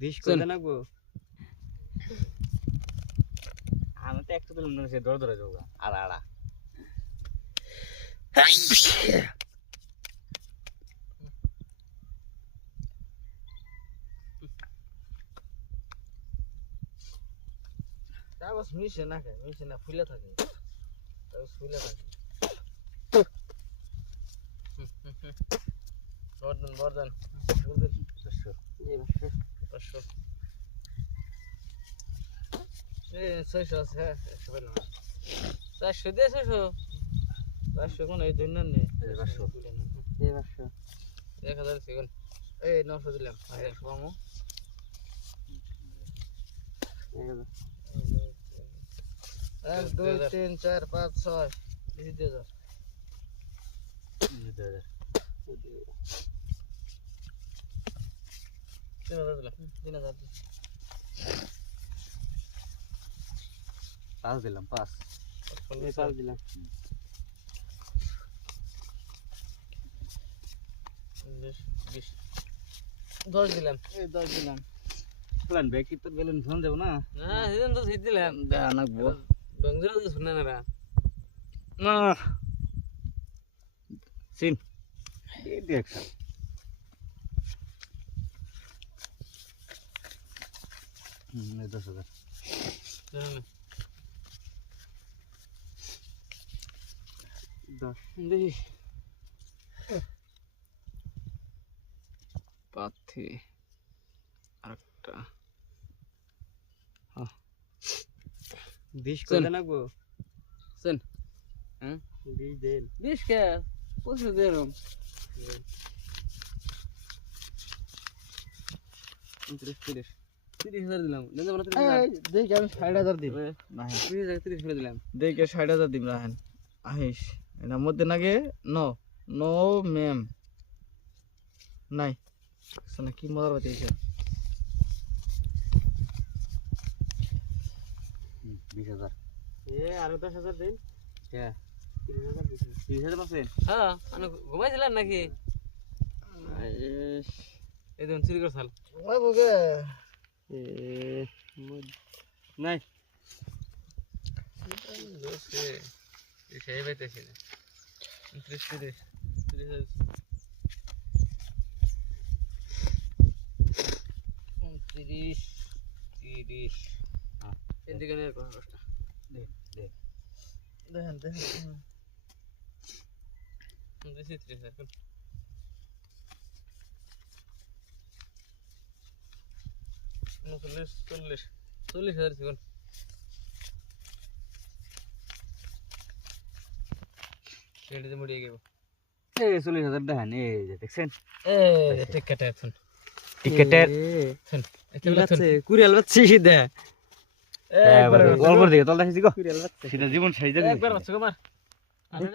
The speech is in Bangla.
দিস করে নাকবো আমি তো একটা দিলাম না সে দৌড় দৌড়ে যাবো আড়া আড়া কাগজ মিশে না খায় মিশে না ফুলে থাকে কাগজ ফুলে থাকে বর্ধন বর্ধন 600 আছে 100 পেলাম 400 দিয়ে 400 কোন এই দুই না নেই 500 1000 সেকেন্ড এই 900 দিলাম 100 পামু 1 2 3 4 5 6 2000 3000 দিলাম 3000 5 দিলাম 5 দিলাম 10 দিলাম এই 10 দিলাম প্ল্যান ব্যাক কি তো বেলুন ফোন দেব না না সেদিন তো জিত দিলাম আনাকবো ডংজরা তো শুনে না না সিন এই দেখছ এই 10000 10 দেখি পাথি আরেকটা হ্যাঁ দিস করে নাকবো শুন হ্যাঁ দিস দেন দিস কে পয়সা দে রম 30,000 দিলাম নেন বড় 30,000 দেখ আমি 60,000 দিই না 30,000 করে দিলাম দেখ 60,000 দিম রাহেন আহিস এর মধ্যে নাগে নো নো ম্যাম নাই শোনা কি মজার বাতিছে 20,000 এ আর 10,000 দিন কে 30,000 আছে হ্যাঁ আমি ঘুমাইছিলাম নাকি এই দেখুন চুরি করছাল ঘুমাই বগে এ নাই দোসে এই সেই বাইতেছি 30 হ্যাঁ এদিকে নে কষ্টটা দে দে দেখেন দেখেন দিছি 30,000 কোন 40,000 কোন এডিতে মুড়িয়ে গেব এই 40,000 দেখেন এই যে দেখছেন এই টিকেট এখন টিকেটের এত আছে কুরিয়াল বাচ্চি দে একবার গল্প দিকে তল দেখিছি গো কুরিয়াল বাচ্চি সেটা জীবন সাইজা একবার বাচ্চা গো মার